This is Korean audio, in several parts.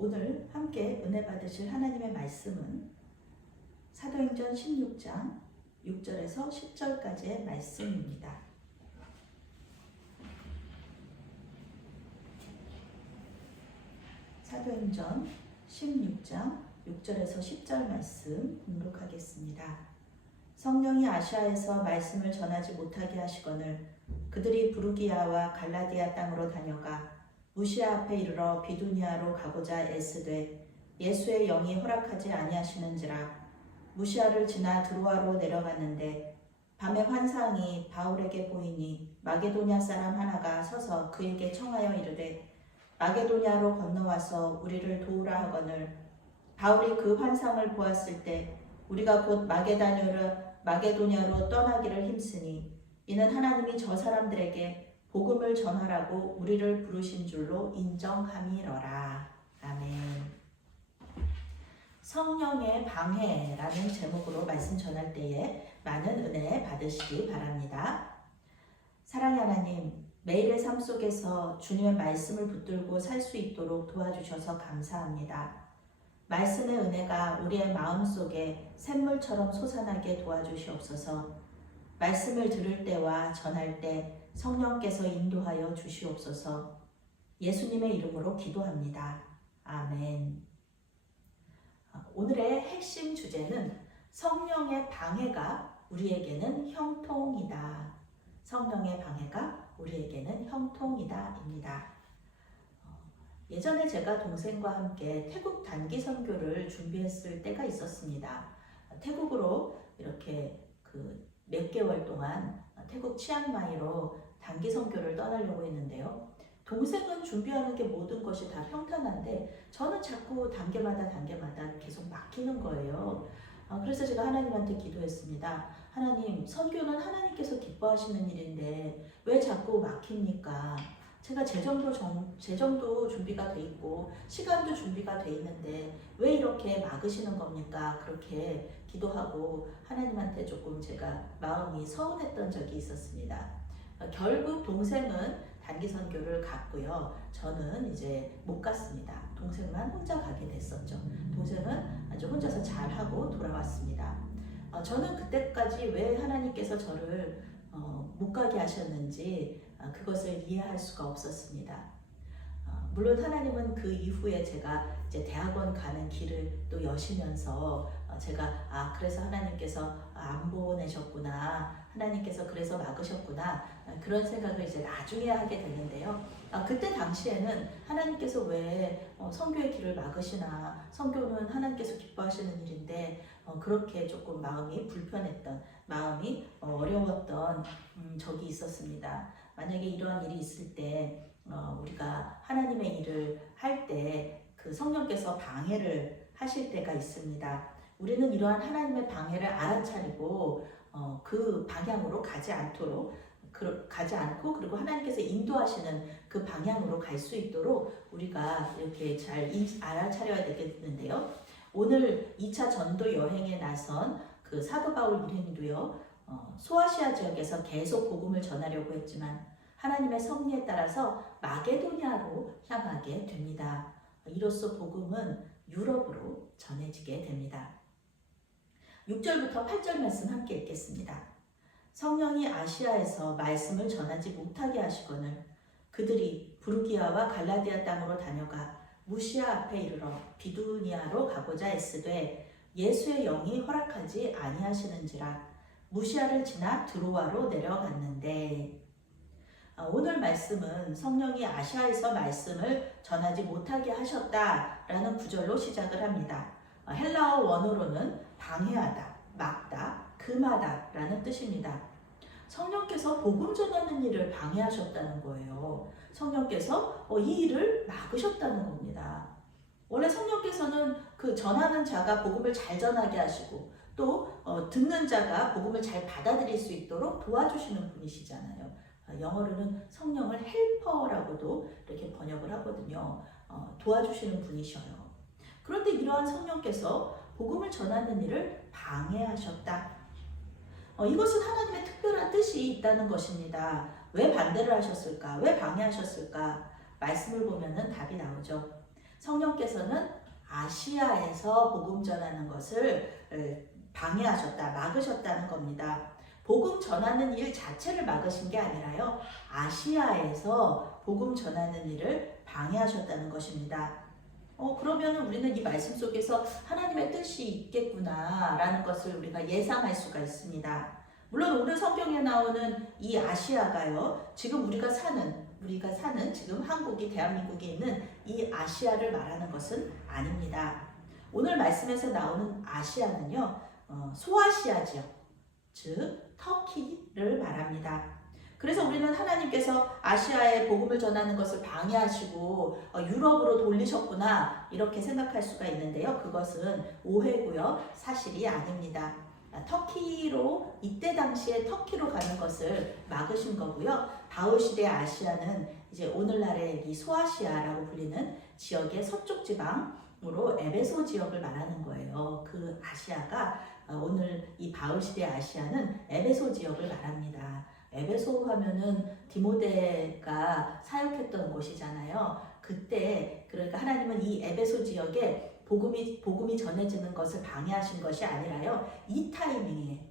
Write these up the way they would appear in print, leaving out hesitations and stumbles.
오늘 함께 은혜 받으실 하나님의 말씀은 사도행전 16장 6절에서 10절까지의 말씀입니다. 사도행전 16장 6절에서 10절 말씀 공독하겠습니다. 성령이 아시아에서 말씀을 전하지 못하게 하시거늘 그들이 부르기아와 갈라디아 땅으로 다녀가 무시아 앞에 이르러 비두니아로 가고자 애쓰되 예수의 영이 허락하지 아니하시는지라. 무시아를 지나 드로아로 내려갔는데 밤에 환상이 바울에게 보이니 마게도냐 사람 하나가 서서 그에게 청하여 이르되 마게도냐로 건너와서 우리를 도우라 하거늘 바울이 그 환상을 보았을 때 우리가 곧 마게도냐로 떠나기를 힘쓰니 이는 하나님이 저 사람들에게 복음을 전하라고 우리를 부르신 줄로 인정함이러라. 아멘. 성령의 방해라는 제목으로 말씀 전할 때에 많은 은혜 받으시기 바랍니다. 사랑의 하나님, 매일의 삶 속에서 주님의 말씀을 붙들고 살 수 있도록 도와주셔서 감사합니다. 말씀의 은혜가 우리의 마음속에 샘물처럼 솟아나게 도와주시옵소서. 말씀을 들을 때와 전할 때 성령께서 인도하여 주시옵소서. 예수님의 이름으로 기도합니다. 아멘. 오늘의 핵심 주제는 성령의 방해가 우리에게는 형통이다. 성령의 방해가 우리에게는 형통이다 입니다. 예전에 제가 동생과 함께 태국 단기 선교를 준비했을 때가 있었습니다. 태국으로 이렇게 몇 개월 동안 태국 치앙마이로 단기 선교를 떠나려고 했는데요. 동생은 준비하는 게 모든 것이 다 평탄한데 저는 자꾸 단계마다 계속 막히는 거예요. 그래서 제가 하나님한테 기도했습니다. 하나님, 선교는 하나님께서 기뻐하시는 일인데 왜 자꾸 막힙니까? 제가 재정도 준비가 돼 있고 시간도 준비가 돼 있는데 왜 이렇게 막으시는 겁니까? 그렇게 기도하고 하나님한테 조금 제가 마음이 서운했던 적이 있었습니다. 결국 동생은 단기 선교를 갔고요. 저는 이제 못 갔습니다. 동생만 혼자 가게 됐었죠. 동생은 아주 혼자서 잘하고 돌아왔습니다. 저는 그때까지 왜 하나님께서 저를 못 가게 하셨는지 그것을 이해할 수가 없었습니다. 물론 하나님은 그 이후에 제가 이제 대학원 가는 길을 또 여시면서 제가 그래서 하나님께서 안 보내셨구나, 하나님께서 그래서 막으셨구나, 그런 생각을 이제 나중에 하게 됐는데요. 그때 당시에는 하나님께서 왜 선교의 길을 막으시나, 선교는 하나님께서 기뻐하시는 일인데 그렇게 조금 마음이 불편했던, 마음이 어려웠던 적이 있었습니다. 만약에 이러한 일이 있을 때 우리가 하나님의 일을 할 때 그 성령께서 방해를 하실 때가 있습니다. 우리는 이러한 하나님의 방해를 알아차리고 그 방향으로 가지 않고 그리고 하나님께서 인도하시는 그 방향으로 갈 수 있도록 우리가 이렇게 잘 알아차려야 되겠는데요. 오늘 2차 전도 여행에 나선 그 사도 바울 일행도요. 소아시아 지역에서 계속 복음을 전하려고 했지만 하나님의 섭리에 따라서 마게도냐로 향하게 됩니다. 이로써 복음은 유럽으로 전해지게 됩니다. 6절부터 8절 말씀 함께 읽겠습니다. 성령이 아시아에서 말씀을 전하지 못하게 하시거늘 그들이 부르기아와 갈라디아 땅으로 다녀가 무시아 앞에 이르러 비두니아로 가고자 애쓰되 예수의 영이 허락하지 아니하시는지라. 무시아를 지나 드로아로 내려갔는데, 오늘 말씀은 성령이 아시아에서 말씀을 전하지 못하게 하셨다라는 구절로 시작을 합니다. 헬라어 원어로는 방해하다, 막다, 금하다 라는 뜻입니다. 성령께서 복음 전하는 일을 방해하셨다는 거예요. 성령께서 이 일을 막으셨다는 겁니다. 원래 성령께서는 그 전하는 자가 복음을 잘 전하게 하시고 또 듣는 자가 복음을 잘 받아들일 수 있도록 도와주시는 분이시잖아요. 영어로는 성령을 헬퍼라고도 이렇게 번역을 하거든요. 도와주시는 분이셔요. 그런데 이러한 성령께서 복음을 전하는 일을 방해하셨다. 이것은 하나님의 특별한 뜻이 있다는 것입니다. 왜 반대를 하셨을까? 왜 방해하셨을까? 말씀을 보면은 답이 나오죠. 성령께서는 아시아에서 복음 전하는 것을 방해하셨다, 막으셨다는 겁니다. 복음 전하는 일 자체를 막으신 게 아니라요, 아시아에서 복음 전하는 일을 방해하셨다는 것입니다. 그러면 우리는 이 말씀 속에서 하나님의 뜻이 있겠구나라는 것을 우리가 예상할 수가 있습니다. 물론 오늘 성경에 나오는 이 아시아가요, 지금 우리가 사는 지금 한국이 대한민국에 있는 이 아시아를 말하는 것은 아닙니다. 오늘 말씀에서 나오는 아시아는요, 소아시아 지역, 즉 터키를 말합니다. 그래서 우리는 하나님께서 아시아에 복음을 전하는 것을 방해하시고 유럽으로 돌리셨구나 이렇게 생각할 수가 있는데요. 그것은 오해고요, 사실이 아닙니다. 터키로, 이때 당시에 터키로 가는 것을 막으신 거고요. 바울 시대 아시아는 이제 오늘날의 이 소아시아라고 불리는 지역의 서쪽 지방으로 에베소 지역을 말하는 거예요. 그 아시아가 오늘 이 바울 시대 아시아는 에베소 지역을 말합니다. 에베소 하면은 디모데가 사역했던 곳이잖아요. 그때 그러니까 하나님은 이 에베소 지역에 복음이 전해지는 것을 방해하신 것이 아니라요, 이 타이밍에,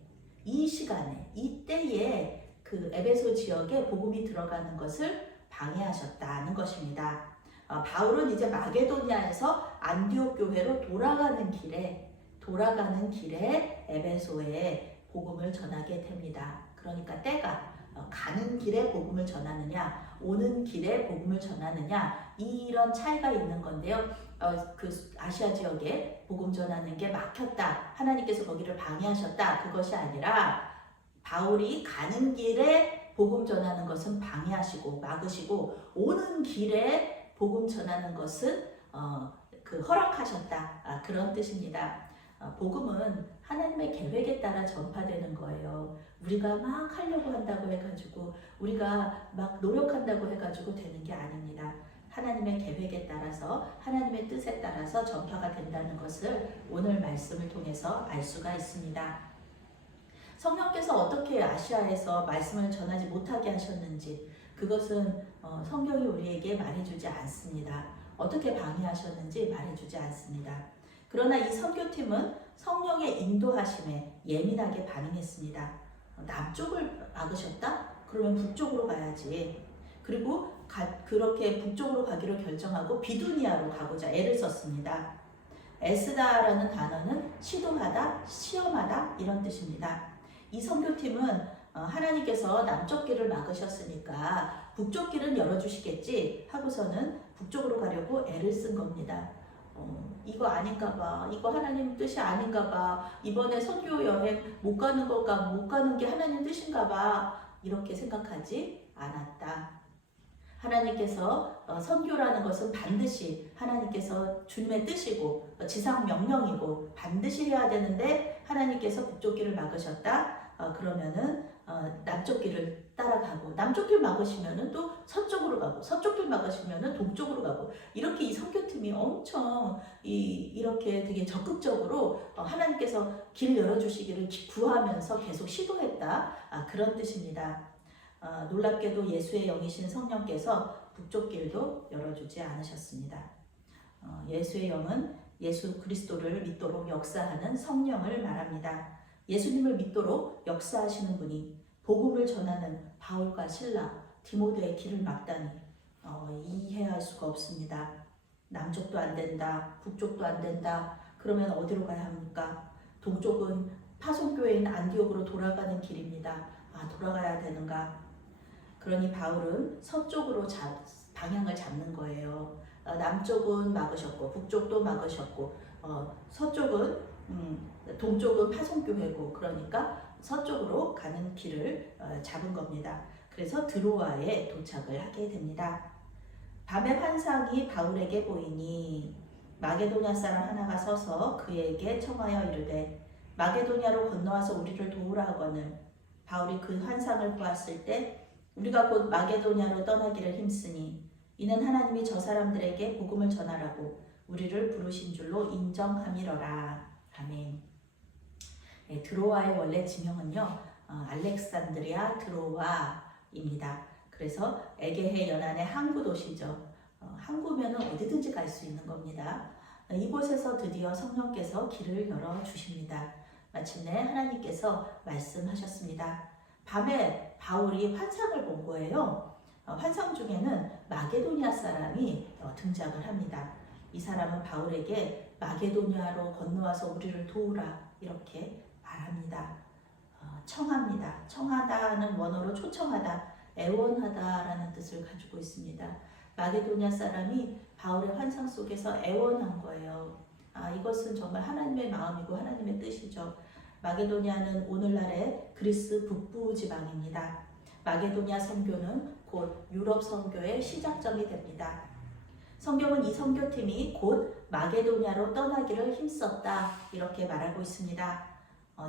이 시간에, 이 때에 그 에베소 지역에 복음이 들어가는 것을 방해하셨다는 것입니다. 바울은 이제 마게도니아에서 안디옥 교회로 돌아가는 길에 에베소에 복음을 전하게 됩니다. 그러니까 때가 가는 길에 복음을 전하느냐, 오는 길에 복음을 전하느냐, 이런 차이가 있는 건데요. 그 아시아 지역에 복음 전하는 게 막혔다, 하나님께서 거기를 방해하셨다, 그것이 아니라 바울이 가는 길에 복음 전하는 것은 방해하시고 막으시고, 오는 길에 복음 전하는 것은 허락하셨다, 그런 뜻입니다. 복음은 하나님의 계획에 따라 전파되는 거예요. 우리가 막 하려고 한다고 해가지고, 우리가 막 노력한다고 해가지고 되는 게 아닙니다. 하나님의 계획에 따라서, 하나님의 뜻에 따라서 전파가 된다는 것을 오늘 말씀을 통해서 알 수가 있습니다. 성령께서 어떻게 아시아에서 말씀을 전하지 못하게 하셨는지, 그것은 성경이 우리에게 말해주지 않습니다. 어떻게 방해하셨는지 말해주지 않습니다. 그러나 이 선교팀은 성령의 인도하심에 예민하게 반응했습니다. 남쪽을 막으셨다? 그러면 북쪽으로 가야지. 그리고 그렇게 북쪽으로 가기로 결정하고 비두니아로 가고자 애를 썼습니다. 애쓰다라는 단어는 시도하다, 시험하다 이런 뜻입니다. 이 선교팀은 하나님께서 남쪽 길을 막으셨으니까 북쪽 길은 열어주시겠지 하고서는 북쪽으로 가려고 애를 쓴 겁니다. 이거 아닌가 봐, 이거 하나님 뜻이 아닌가 봐, 이번에 선교 여행 못 가는 게 하나님 뜻인가 봐, 이렇게 생각하지 않았다. 하나님께서 선교라는 것은 반드시 하나님께서 주님의 뜻이고 지상 명령이고 반드시 해야 되는데, 하나님께서 북쪽 길을 막으셨다. 그러면은 남쪽 길을 따라가고, 남쪽 길 막으시면은 또 서쪽으로 가고, 서쪽 길 막으시면은 동쪽으로 가고, 이렇게 이 선교팀이 엄청 이렇게 되게 적극적으로 하나님께서 길 열어주시기를 구하면서 계속 시도했다, 그런 뜻입니다. 놀랍게도 예수의 영이신 성령께서 북쪽 길도 열어주지 않으셨습니다. 예수의 영은 예수 그리스도를 믿도록 역사하는 성령을 말합니다. 예수님을 믿도록 역사하시는 분이 복음을 전하는 바울과 실라, 디모데의 길을 막다니 이해할 수가 없습니다. 남쪽도 안 된다, 북쪽도 안 된다. 그러면 어디로 가야 합니까? 동쪽은 파송교회인 안디옥으로 돌아가는 길입니다. 돌아가야 되는가? 그러니 바울은 서쪽으로 방향을 잡는 거예요. 남쪽은 막으셨고 북쪽도 막으셨고, 서쪽은 동쪽은 파송교회고, 그러니까 서쪽으로 가는 길을 잡은 겁니다. 그래서 드로아에 도착을 하게 됩니다. 밤의 환상이 바울에게 보이니 마게도냐 사람 하나가 서서 그에게 청하여 이르되 마게도냐로 건너와서 우리를 도우라 하거늘, 바울이 그 환상을 보았을 때 우리가 곧 마게도냐로 떠나기를 힘쓰니 이는 하나님이 저 사람들에게 복음을 전하라고 우리를 부르신 줄로 인정함이러라. 아멘. 네, 드로아의 원래 지명은요, 알렉산드리아 드로아입니다. 그래서 에게해 연안의 항구 도시죠. 항구면은 어디든지 갈 수 있는 겁니다. 이곳에서 드디어 성령께서 길을 열어 주십니다. 마침내 하나님께서 말씀하셨습니다. 밤에 바울이 환상을 본 거예요. 환상 중에는 마게도니아 사람이 등장을 합니다. 이 사람은 바울에게 마게도니아로 건너와서 우리를 도우라 이렇게 말합니다. 청합니다. 청하다는 원어로 초청하다, 애원하다라는 뜻을 가지고 있습니다. 마게도니아 사람이 바울의 환상 속에서 애원한 거예요. 이것은 정말 하나님의 마음이고 하나님의 뜻이죠. 마게도니아는 오늘날의 그리스 북부 지방입니다. 마게도니아 선교는 곧 유럽 선교의 시작점이 됩니다. 성경은 이 선교팀이 곧 마게도니아로 떠나기를 힘썼다 이렇게 말하고 있습니다.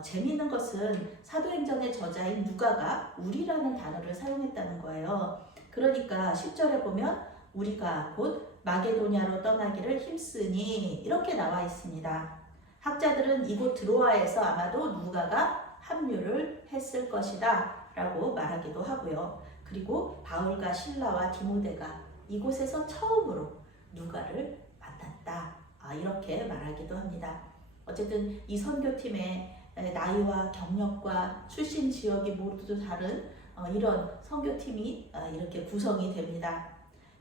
재미있는 것은 사도행전의 저자인 누가가 우리라는 단어를 사용했다는 거예요. 그러니까 10절에 보면 우리가 곧 마게도니아로 떠나기를 힘쓰니 이렇게 나와 있습니다. 학자들은 이곳 드로아에서 아마도 누가가 합류를 했을 것이다 라고 말하기도 하고요. 그리고 바울과 실라와 디모데가 이곳에서 처음으로 누가를 만났다 이렇게 말하기도 합니다. 어쨌든 이 선교팀의 나이와 경력과 출신 지역이 모두 다른 이런 선교팀이 이렇게 구성이 됩니다.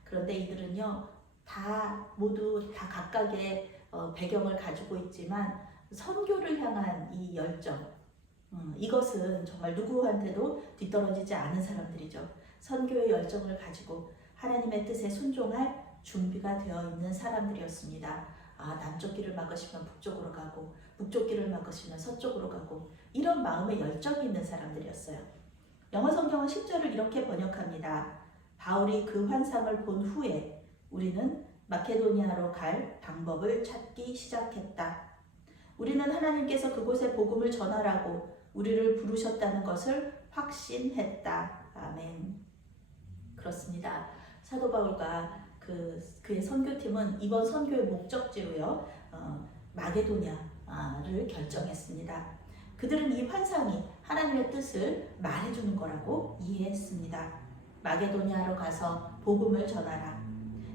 그런데 이들은요 모두 다 각각의 배경을 가지고 있지만 선교를 향한 이 열정, 이것은 정말 누구한테도 뒤떨어지지 않은 사람들이죠. 선교의 열정을 가지고 하나님의 뜻에 순종할 준비가 되어 있는 사람들이었습니다. 남쪽 길을 막으시면 북쪽으로 가고 북쪽 길을 막으시면 서쪽으로 가고 이런 마음의 열정이 있는 사람들이었어요. 영어 성경은 10절을 이렇게 번역합니다. 바울이 그 환상을 본 후에 우리는 마케도니아로 갈 방법을 찾기 시작했다. 우리는 하나님께서 그곳에 복음을 전하라고 우리를 부르셨다는 것을 확신했다. 아멘. 그렇습니다. 사도 바울과 그의 선교팀은 이번 선교의 목적지로요 마게도니아를 결정했습니다. 그들은 이 환상이 하나님의 뜻을 말해주는 거라고 이해했습니다. 마게도니아로 가서 복음을 전하라.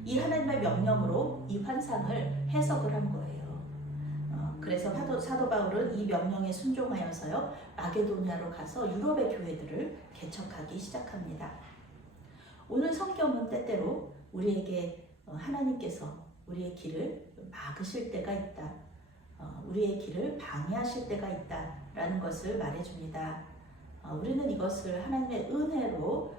이 하나님의 명령으로 이 환상을 해석을 한 거예요. 그래서 사도 바울은 이 명령에 순종하여서요 마게도니아로 가서 유럽의 교회들을 개척하기 시작합니다. 오늘 성경은 때때로 우리에게 하나님께서 우리의 길을 막으실 때가 있다, 우리의 길을 방해하실 때가 있다라는 것을 말해줍니다. 우리는 이것을 하나님의 은혜로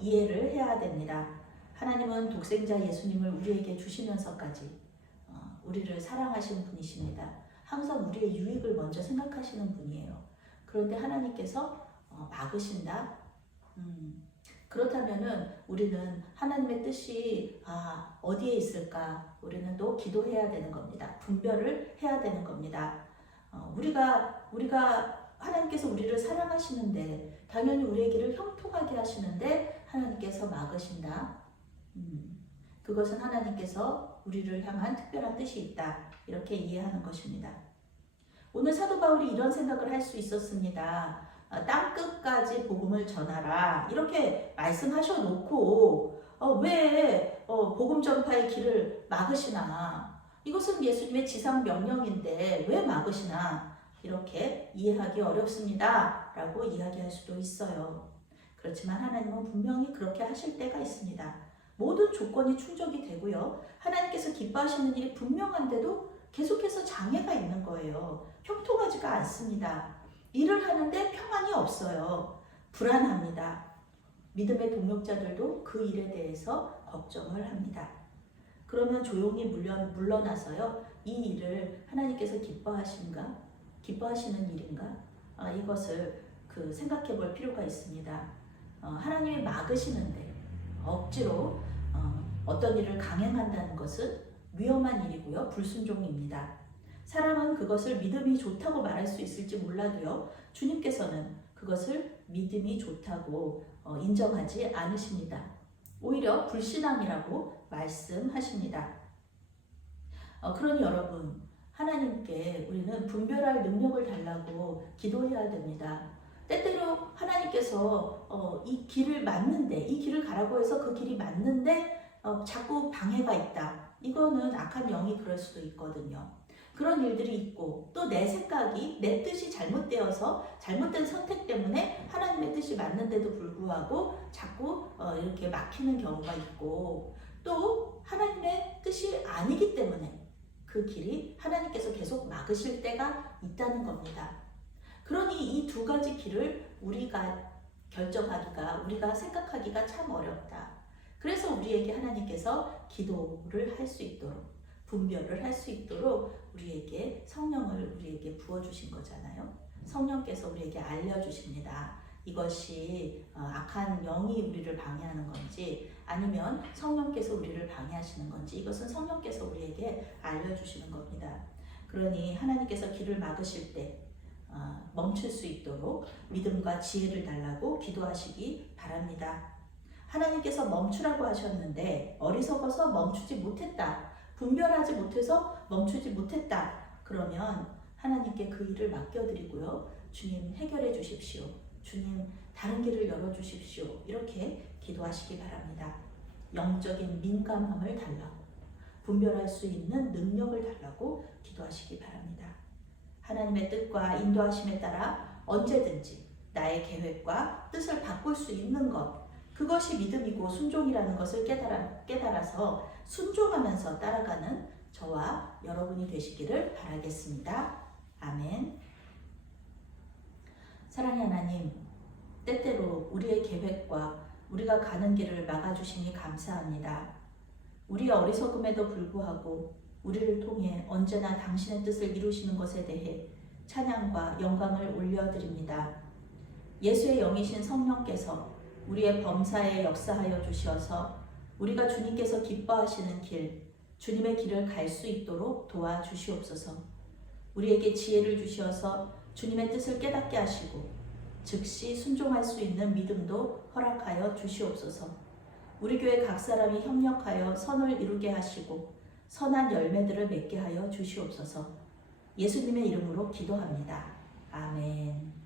이해를 해야 됩니다. 하나님은 독생자 예수님을 우리에게 주시면서까지 우리를 사랑하시는 분이십니다. 항상 우리의 유익을 먼저 생각하시는 분이에요. 그런데 하나님께서 막으신다? 그렇다면은 우리는 하나님의 뜻이 어디에 있을까? 우리는 또 기도해야 되는 겁니다. 분별을 해야 되는 겁니다. 우리가 하나님께서 우리를 사랑하시는데 당연히 우리의 길을 형통하게 하시는데 하나님께서 막으신다. 그것은 하나님께서 우리를 향한 특별한 뜻이 있다. 이렇게 이해하는 것입니다. 오늘 사도 바울이 이런 생각을 할 수 있었습니다. 땅끝까지 복음을 전하라 이렇게 말씀하셔놓고 왜 복음 전파의 길을 막으시나? 이것은 예수님의 지상 명령인데 왜 막으시나? 이렇게 이해하기 어렵습니다 라고 이야기할 수도 있어요. 그렇지만 하나님은 분명히 그렇게 하실 때가 있습니다. 모든 조건이 충족이 되고요 하나님께서 기뻐하시는 일이 분명한데도 계속해서 장애가 있는 거예요. 형통하지가 않습니다. 일을 하는데 평안이 없어요. 불안합니다. 믿음의 동역자들도 그 일에 대해서 걱정을 합니다. 그러면 조용히 물러나서요 이 일을 하나님께서 기뻐하시는 일인가? 이것을 생각해 볼 필요가 있습니다. 하나님이 막으시는데 억지로 어떤 일을 강행한다는 것은 위험한 일이고요 불순종입니다. 사람은 그것을 믿음이 좋다고 말할 수 있을지 몰라도요 주님께서는 그것을 믿음이 좋다고 인정하지 않으십니다. 오히려 불신앙이라고 말씀하십니다. 그러니 여러분, 하나님께 우리는 분별할 능력을 달라고 기도해야 됩니다. 때때로 하나님께서 이 길을 가라고 해서 그 길이 맞는데 자꾸 방해가 있다. 이거는 악한 영이 그럴 수도 있거든요. 그런 일들이 있고 또 내 생각이 내 뜻이 잘못되어서 잘못된 선택 때문에 하나님의 뜻이 맞는데도 불구하고 자꾸 이렇게 막히는 경우가 있고 또 하나님의 뜻이 아니기 때문에 그 길이 하나님께서 계속 막으실 때가 있다는 겁니다. 그러니 이 두 가지 길을 우리가 결정하기가, 우리가 생각하기가 참 어렵다. 그래서 우리에게 하나님께서 기도를 할 수 있도록, 분별을 할 수 있도록 우리에게 성령을 우리에게 부어주신 거잖아요. 성령께서 우리에게 알려주십니다. 이것이 악한 영이 우리를 방해하는 건지 아니면 성령께서 우리를 방해하시는 건지 이것은 성령께서 우리에게 알려주시는 겁니다. 그러니 하나님께서 길을 막으실 때 멈출 수 있도록 믿음과 지혜를 달라고 기도하시기 바랍니다. 하나님께서 멈추라고 하셨는데 어리석어서 멈추지 못했다. 분별하지 못해서 멈추지 못했다. 그러면 하나님께 그 일을 맡겨드리고요. 주님 해결해 주십시오. 주님 다른 길을 열어주십시오. 이렇게 기도하시기 바랍니다. 영적인 민감함을 달라고 분별할 수 있는 능력을 달라고 기도하시기 바랍니다. 하나님의 뜻과 인도하심에 따라 언제든지 나의 계획과 뜻을 바꿀 수 있는 것, 그것이 믿음이고 순종이라는 것을 깨달아서 순종하면서 따라가는 저와 여러분이 되시기를 바라겠습니다. 아멘. 사랑의 하나님, 때때로 우리의 계획과 우리가 가는 길을 막아주시니 감사합니다. 우리의 어리석음에도 불구하고 우리를 통해 언제나 당신의 뜻을 이루시는 것에 대해 찬양과 영광을 올려드립니다. 예수의 영이신 성령께서 우리의 범사에 역사하여 주시어서 우리가 주님께서 기뻐하시는 길, 주님의 길을 갈 수 있도록 도와주시옵소서. 우리에게 지혜를 주시어서 주님의 뜻을 깨닫게 하시고 즉시 순종할 수 있는 믿음도 허락하여 주시옵소서. 우리 교회 각 사람이 협력하여 선을 이루게 하시고 선한 열매들을 맺게 하여 주시옵소서. 예수님의 이름으로 기도합니다. 아멘.